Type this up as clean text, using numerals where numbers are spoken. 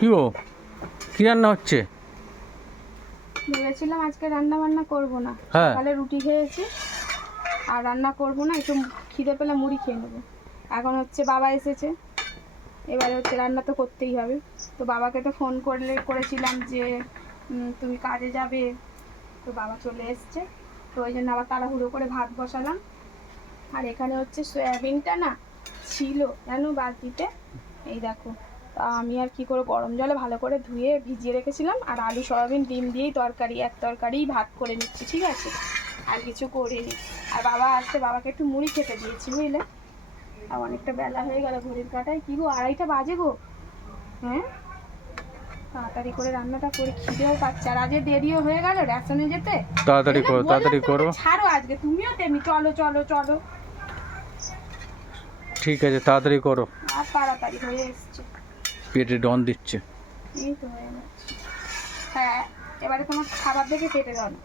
কি গো, কি রান্না হচ্ছে? ভেবেছিলাম আজকে রান্না বান্না করবো না, হ্যাঁ। সকালে রুটি খেয়েছি আর রান্না করবো না, একটু খিদে পেলে মুড়ি খেয়ে নেবো। এখন হচ্ছে বাবা এসেছে, এবারে হচ্ছে রান্না তো করতেই হবে। তো বাবাকে তো ফোন করেছিলাম যে তুমি কাজে যাবে, তো বাবা চলে এসছে। তো ওই জন্য আবার তাড়াহুড়ো করে ভাত বসালাম। আর এখানে হচ্ছে সয়াবিনটা না ছিল জানো বালতিতে, এই দেখো। তা আমি আর কি করে গরম জলে ভালো করে ধুয়ে ভিজিয়ে রেখেছিলাম, আর আলু সয়াবিন ডিম দিয়েই তরকারি, এক তরকারিই ভাত করে নিচ্ছি, ঠিক আছে, আর কিছু করিনি। আর বাবা আসতে বাবাকে একটু মুড়ি খেতে দিয়েছি বুঝলে। আর অনেকটা বেলা হয়ে গেল, ঘড়ির কাঁটায় কি গো 2:30 বাজে গো। হ্যাঁ, তাড়াতাড়ি করে রান্নাটা করে, খিদেও পাচ্ছে, আর আজকে দেরিও হয়ে গেল রেশনে যেতে। তাড়াতাড়ি করো, তাড়াতাড়ি করো। ছাড়ো, আজকে তুমিও তেমনি, চলো চলো চলো। ঠিক আছে, তাড়াতাড়ি করো। আর তাড়াতাড়ি হয়ে এসছে, পেটে ডন দিচ্ছে। এই তো হয়ে যাচ্ছে। হ্যাঁ, এবারে তোমার খাবার দেখে পেটে দাও না।